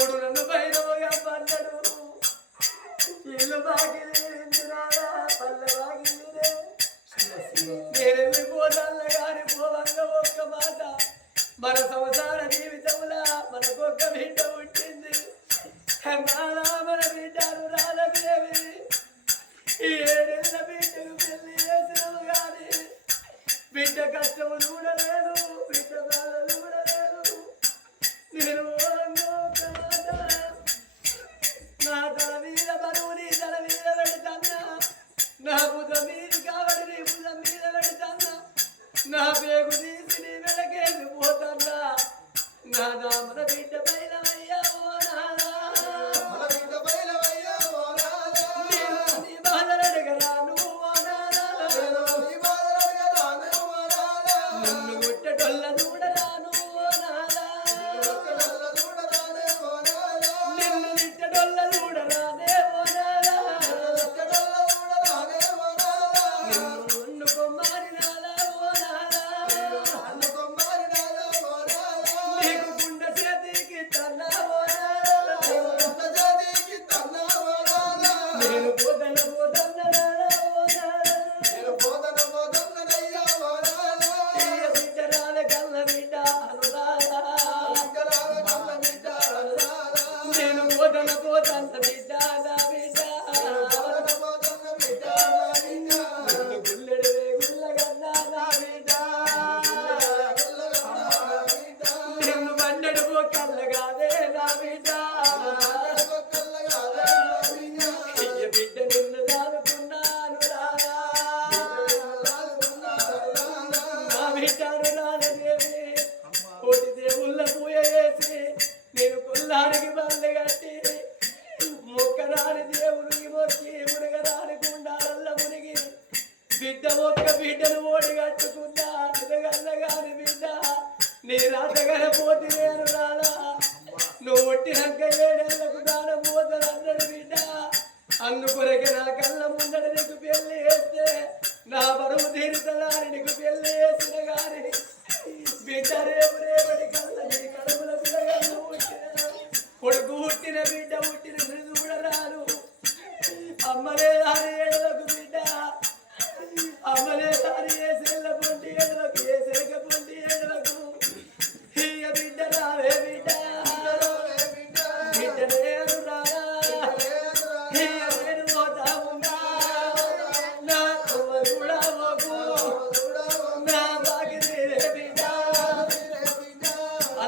దేవుడు నన్ను భైరవగా పల్లడు. ఇల్లు బాగిరారా పల్ల బాగిరే నేనేమి పోదాన్న గారి పోవంగ ఒక్క మాట. మన సంసార జీవితంలో మనకొక్క బిడ్డ పుట్టింది. మాలా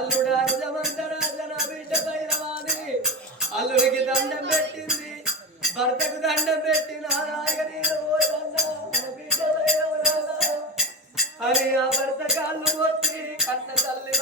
అల్లుడా భుజమంతరాజన బిడ్డ పైరవాణి అల్లుడికి దండం పెట్టింది. భర్తకు దండం పెట్టిన బిడ్డ అని ఆ భర్త కాళ్ళు కొట్టి కన్న తల్లి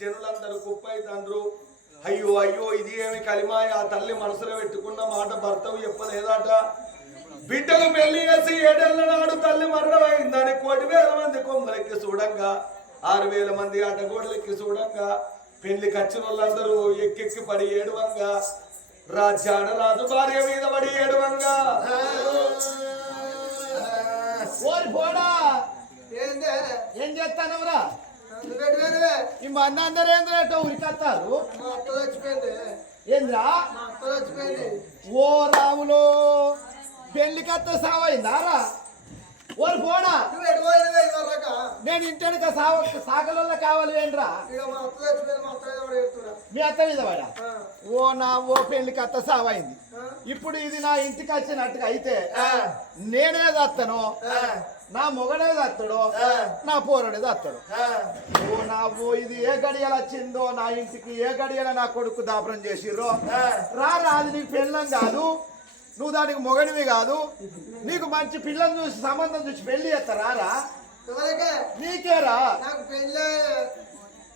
జనులందరూ కుప్పై తండ్రు అయ్యో అయ్యో ఇది ఏమి కలిమాయ? ఆ తల్లి మనసులో పెట్టుకున్న మాట భర్తవు చెప్పలేదట. బిడ్డలు పెళ్ళి చేసి ఏడేళ్ళ నాడు తల్లి మరణమైందని కోటి వేల మంది కొమ్మలెక్కి చూడంగా ఆరు వేల మంది అడ్డగోడలెక్కి చూడంగా పెళ్ళి ఖర్చుల వాళ్ళందరూ ఎక్కెక్కి పడి ఏడువంగా రాజ్యాడ రాజు భార్య మీద పడి ఏడువంగా. ఓరి పోడా ఏం చేస్తానవరా? ఈ మంది అందరూ ఏంద్రట ఉరికత్తారు అత్త ఏంద్రా? అత్త ఓ రాములో పెళ్ళి కత్త సావైందారా ఓరి ఇదివరక నేను ఇంటెనక సావ సాకలలో కావాలి ఏంట్రా? మా అత్త అత్త మీద అత్త వాడా? ఓ నా ఓ పెళ్ళి కత్త సావైంది ఇప్పుడు ఇది నా ఇంటికి వచ్చినట్టుగా అయితే నేనే దత్తను. నా మొగడే దత్తడు? నా పోరడే దత్తడు? ఓ నా ఓ ఇది ఏ గడియల వచ్చిందో? నా ఇంటికి ఏ గడియల నా కొడుకు దాపరం చేసిర్రో? రా రా అది నీకు పెళ్ళం కాదు. నువ్వు దానికి మొగడివి కాదు. నీకు మంచి పిల్లని చూసి సంబంధం చూసి పెళ్ళి చేస్తారా రా నీకేరా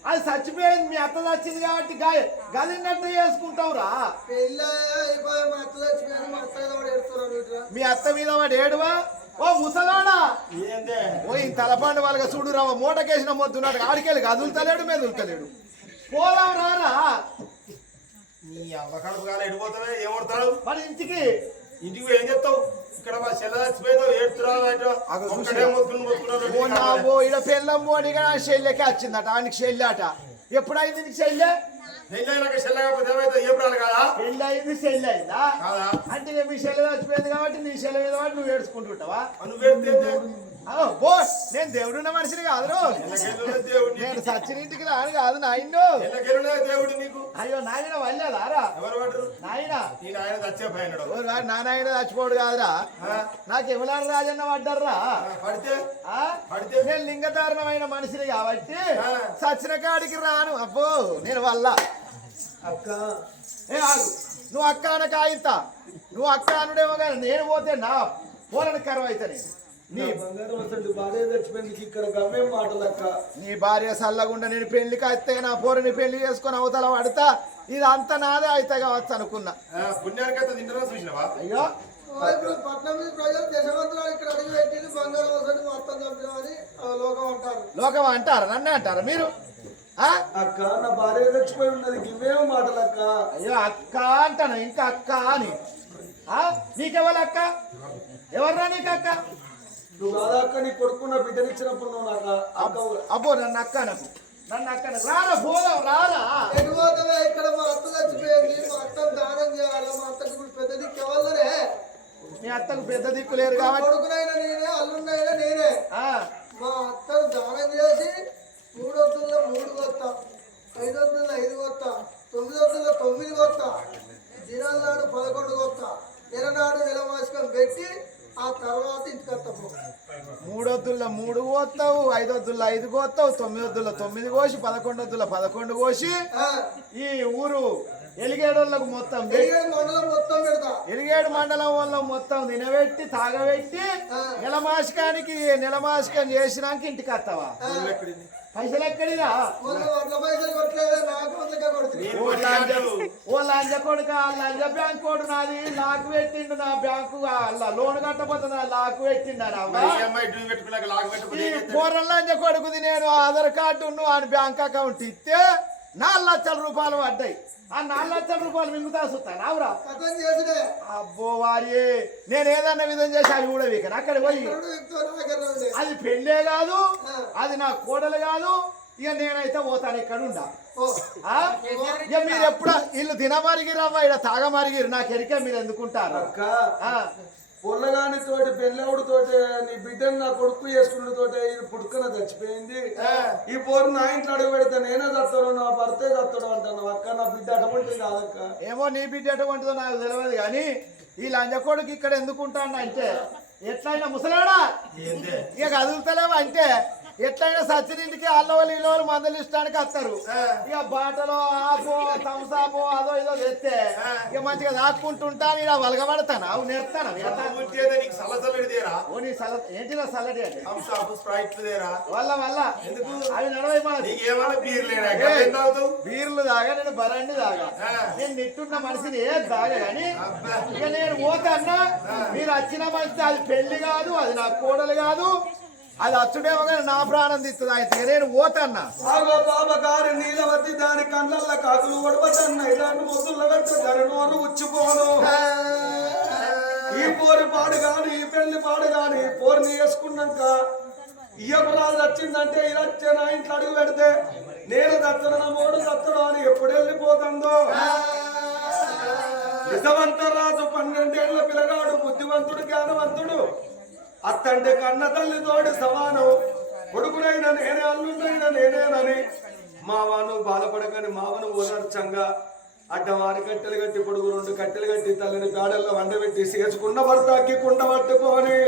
అది చచ్చిపోయింది మీ అత్త చచ్చింది కాబట్టి గదిన్నట్టు చేసుకుంటావు రా. మీ అత్త మీద వాడు ఏడువా? ఓ ముసలాడా! ఓ ఈ తలపండు వాళ్ళకి చూడు రావ మూటకేసిన మొద్దున్నాడు. ఆడికెళ్ళి కదులుతలేడు మెదులుతలేడు. పోదాం రారా. నీ అవ్వ కడుపు కాలు ఎడిపోతావే ఏమడతావు మన ఇంటికి? ఇంటికి ఏం చెప్తావు ఇక్కడ మా చెల్ల చచ్చిపోయావు ఏడుతున్నావు అగో చూసి. ఒక్కడే మొత్తుకుని ఓ నా మొత్తుకున్నావు ఓ ఇడ పెళ్ళం పోనీగా శల్యకి వచ్చిందట ఆయనకి శల్యాట ఎప్పుడైంది నీకు శల్య పెళ్ళైనాక చెల్ల ఏమైతే? ఏం కదా? అంటే మీ చచ్చిపోయింది కాబట్టి నీ శల్య మీద కాబట్టి నువ్వు ఏడ్చుకుంటుంటావా? నువ్వు అదో బో నేను దేవుడున్న మనిషిని కాదు నేను సచ్చినింటికి రాను కాదు ఎల్లకెళ్ళునే దేవుడు నీకు. అయ్యో నాయన వల్లేదారా నాయన. నా నాయన చచ్చిపోడు కాదురా. నాకు ఎవలాడు రాజన్న పడ్డర్రా. పడితే? పడితే? నేను లింగధారణమైన మనిషిని కాబట్టి. సచిన కాడికి రాను. అబ్బో నేను వల్ల. అక్క. ఏ ఆగు. నువ్వు అక్క అనక ఆయింత నువ్వు అక్క అనుడేమో కానీ నేను పోతే నా పోలని కరువు అయితే నేను నీ బంగారం అసలు భార్య చచ్చిపోయింది ఇక్కడ గవ్వేం మాటలు అక్క నీ భార్య సల్లగుండా నేను పెళ్ళికి అయితే నా పోరుని పెళ్ళి చేసుకొని అవతల పడతా ఇది అంత నాదే అయితే కావచ్చు అనుకున్నా. ఆ, పుణ్యానికైతే తింటున్నా చూసినావా? అయ్యో. ఓ, ఇప్పుడు పట్నం మీద ప్రజలు దేశవంతులు ఇక్కడ అడిగి పెట్టింది బంగారం అసలు మొత్తం లోకం అంటారు. లోకం అంటారా నన్నే అంటారా మీరు? ఆ? అక్క నా భార్య చచ్చిపోయి ఉన్నది గివ్వేం మాటలు అక్క అయ్యో అక్క అంటాను ఇంకా అక్క అని. ఆ? నీకెవరు అక్క ఎవర్రా నీకు అక్క నువ్వు కాదా అక్క నీ బిడ్డనిచ్చినప్పుడు నువ్వు నాకు అక్క అబ్బో నన్ను అక్క నాకు నన్ను అక్క. రారా పోదాం రారా. ఎటు పోతావే? ఇక్కడ మా అత్త చచ్చిపోయింది. మా అత్తను దానం చేయాలి. మా అత్తకి ఇప్పుడు పెద్ద దిక్కు ఎవరే మీ అత్తకు పెద్ద దిక్కు లేరు కాబట్టి. కొడుకునైనా నేనే అల్లున్నైనా నేనే. మా అత్తను దానం చేసి మూడు వద్దుల్లో మూడు కొత్త ఐదు వద్దుల్లో ఐదు కొత్త తొమ్మిది వద్దుల్లో తొమ్మిది కొత్త దినాల నాడు పదకొండు కొత్త నెల నాడు నెల మాసికం పెట్టి ఆ తర్వాత మూడు కోస్తావు ఐదొద్దుల్లో ఐదు కోస్తావు తొమ్మిదొద్దుల్లో తొమ్మిది కోసి పదకొండొద్దుల్లో పదకొండు కోసి ఈ ఊరు ఎలిగేడోళ్ళకు మొత్తం మొత్తం పెడతా. ఎలిగేడు మండలం వల్ల మొత్తం తినబెట్టి తాగబెట్టి నెలమాసికానికి నెలమాసికం చేసినాక ఇంటికి వస్తావా? పైసలు నేను ఓ లంజ కొడుక లంజ బ్యాంక్ కోడు నాది లాక్ పెట్టిండు నా బ్యాంకు లోన్ కట్టపోతే నా లాక్ పెట్టిండు? పూర్వం లంజ కొడుకుది నేను ఆధార్ కార్డు అని బ్యాంక్ అకౌంట్ ఇస్తే నాలుగు లక్షల రూపాయలు పడ్డాయి. ఆ నాలుగు లక్షల రూపాయలు మింగుతా చూస్తాను అవురా అబ్బో వారి నేను ఏదన్నా విధం చేసి అవి కూడా వీకను? అక్కడ పోయి. అది పెళ్ళే కాదు అది నా కోడలు కాదు ఇక నేనైతే పోతాను ఇక్కడ ఉండా? ఇక మీరు ఎప్పుడు వీళ్ళు తినమరిగిరవ్వ ఇక్కడ తాగమరిగిరు నాకు ఎరికే మీరు ఎందుకుంటారు? పొల్లగాని తోటి పెళ్ళవుడు తోటి నీ బిడ్డను నా కొడుకు చేసుకున్న తోటి ఇది పుట్టుకన చచ్చిపోయింది. ఈ పోరు నా ఇంట్లో అడుగు పెడితే నేనే చస్తాడు నా భర్తే చస్తాడు అంటాను అక్క నా బిడ్డ అటువంటి కాదక్క. ఏమో నీ బిడ్డ ఎటువంటిదో నాకు తెలియదు కానీ ఈ లంజ కొడుకు ఇక్కడ ఎందుకుంటాను అంటే ఎట్లయినా ముసలాడా? ఏందే? ఇక కదులుతలేవు అంటే ఎట్లయినా సచ్చినింటికి అల్లవలు ఇల్లవలు మందలు ఇష్టానికి వస్తారు. ఇక బాటలో ఆపో తంసాపో అదో ఇదో తెస్తే ఇక మంచిగా దాక్కుంటుంటా నేను వలగబడతాను? అవు నేర్తాను ఏంటి నా సల్లడి అంటే? వల్ల వల్ల. అవి నడవై ఏ. ఏం బీర్లు దాగా నేను బరండి దాగా. నేను నిట్టున్న మనిషిని ఏది దాగా కానీ. ఇక నేను పోతన్నా మీరు వచ్చిన మంచి అది పెళ్ళి కాదు అది నా కోడలు కాదు అది అచ్చుడేమో కానీ నా ప్రాణం తీస్తుంది. అయితే నేను పోతన్నా. ఆగో బాబా గారి నీలవతి దాని కళ్ళల్లో కాకులు ఒడవదన్న ఇలాంటి ముద్దుల ఉచ్చిపోను ఈ పోరు పాడు గాని ఈ పెళ్ళి పాడు గాని పోరుని వేసుకున్నాక ఇయ్యపరాలు వచ్చిందంటే ఇలా వచ్చే నా ఇంట్లో అడుగు పెడితే నేను దత్తను నా మూడు దత్తడు అని ఎప్పుడు వెళ్ళిపోతుందో? నిజవంతరాజు పన్నెండేళ్ళ పిల్లగాడు బుద్ధివంతుడు జ్ఞానవంతుడు. అత్తంటే కన్న తల్లి సమానం. కొడుకునైనా నేనే అల్లుండైనా నేనేనని. మావాను బాధపడకని మావను ఓదార్చంగా అడ్డవారి కట్టెలు కట్టి పొడుగు రెండు కట్టెలు కట్టి తల్లిని పేడల్లో వండబెట్టి చేసుకున్న భర్త అక్కి కుండ పట్టుకొని.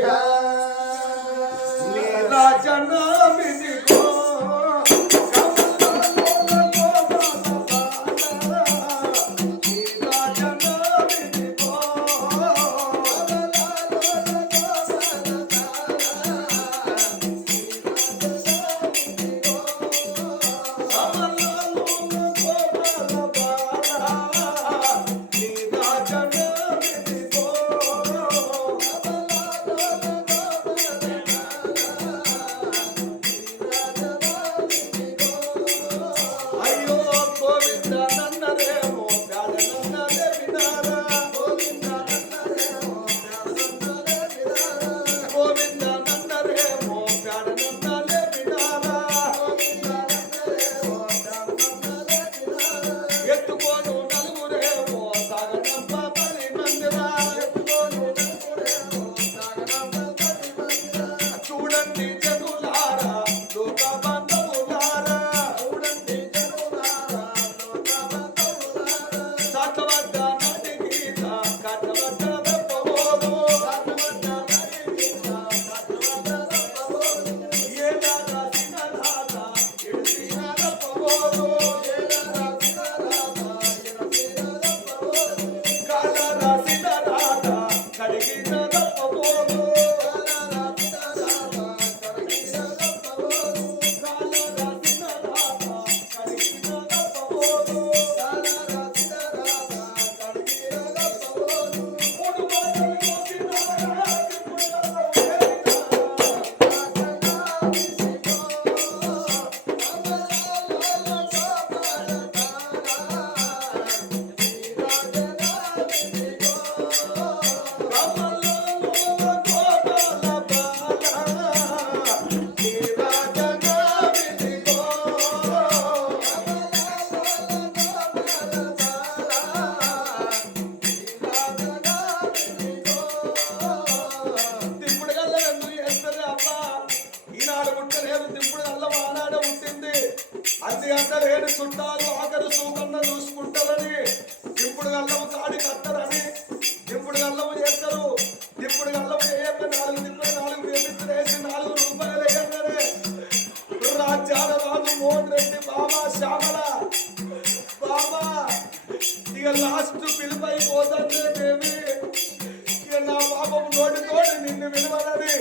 నిన్ను విలువనని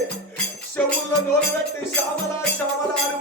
చెవుల్లో నోరు పెట్టి శ్యామల శ్యామల అని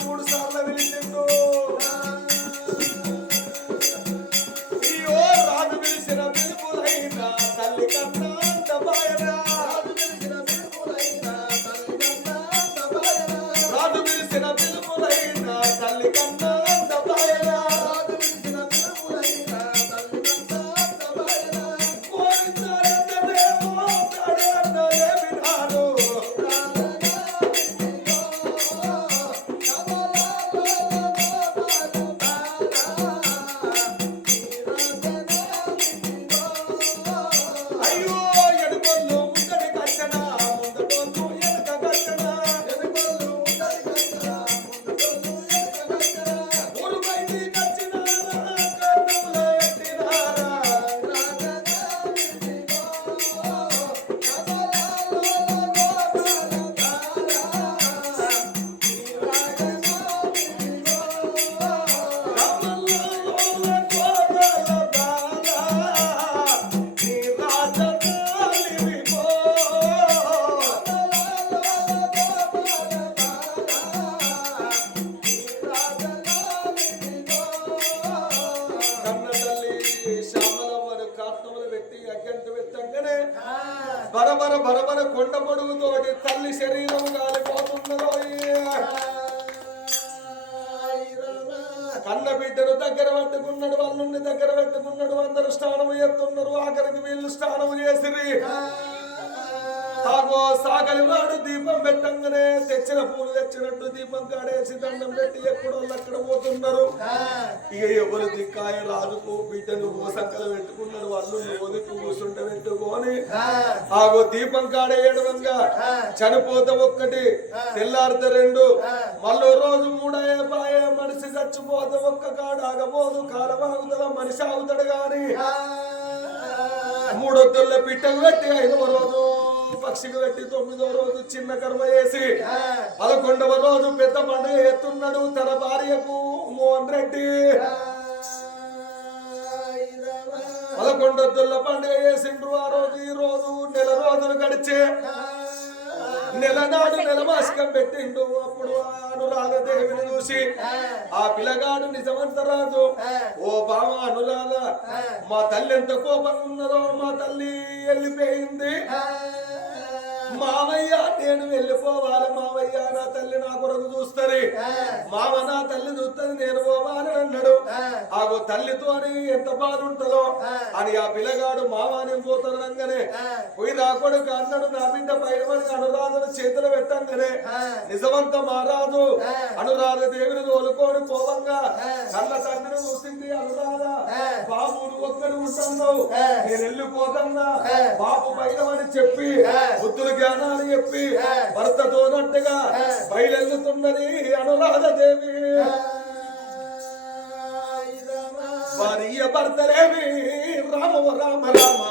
బరబర బరబర కొండ పొడుగుతోటి తల్లి శరీరం కాలిపోతున్నదో కన్న బిడ్డను దగ్గర పెట్టుకున్నాడు వాళ్ళని దగ్గర పెట్టుకున్నాడు అందరూ స్నానం చేస్తున్నారు ఆఖరికి వీళ్ళు స్నానం చేసిరి ఆగో సాగలి వాడు దీపం పెట్టంగానే తెచ్చిన పూలు తెచ్చినట్టు దీపం కాడేసి దండం పెట్టి ఎక్కడో అక్కడ పోతున్నారు. ఇక ఎవరు దిక్కాయ రాజుకు బిడ్డను ఓసంకలు పెట్టుకున్నారు వాళ్ళు ఓదికి కూసుంట పెట్టుకొని. ఆగో దీపం కాడేయడంగా చనిపోతే ఒక్కటి తెల్లారితే రెండు. మళ్ళీ రోజు మూడయ్యే పాయే మనిషి చచ్చిపోతే ఒక్క కాడ ఆగబోదు కాలం ఆగుదల మనిషి ఆగుతాడు గాని. మూడొద్దుల్లో పిట్టలు పెట్టి సాక్షిగా పెట్టి తొమ్మిదో రోజు చిన్న కర్మ చేసి పదకొండవ రోజు పెద్ద పండుగ ఎత్తున్నాడు తన భార్యకు మోహన్ రెడ్డి. పదకొండొద్దుల పండుగ చేసిండ్రు ఆ రోజు ఈ రోజు నెల రోజులు గడిచే నెల నాడు నెల మాసికం పెట్టిండు. అప్పుడు ఆ అనురాధ దేవిని చూసి ఆ పిల్లగాడు నిజమంత రాదు ఓ బావ అనురాధ మా తల్లి ఎంత కోపంగా ఉన్నదో మా తల్లి వెళ్ళిపోయింది. మావయ్య నేను వెళ్ళిపోవాలి మావయ్య. నా తల్లి నా కొరకు చూస్తుంది. మావ నా తల్లి చూస్తుంది నేను పోవాలి అన్నాడు. ఆగో తల్లితో అని ఎంత బాధ ఉంటుందో అని ఆ పిల్లగాడు మావాని పోతానంగానే పోయి రాకొడుకు అన్నాడు. నా బిడ్డ పైన అనురాధను చేతులు పెట్టంగానే నిజమంత మారాదు అనురాధ దేవిని తోలుకొని పోవంగా. కళ్ళ తండ్రిని చూసింది అనురాధ. బాబు ఒక్కడు ఉంటున్నావు నేను వెళ్ళిపోతున్నా బాబు పైనమని చెప్పి బుద్ధులు జ్ఞానాలు చెప్పి భర్తతోనట్టుగా బయలుతున్నది అనురాధ దేవి భార్య భర్తలేవి రామ రామ రామ.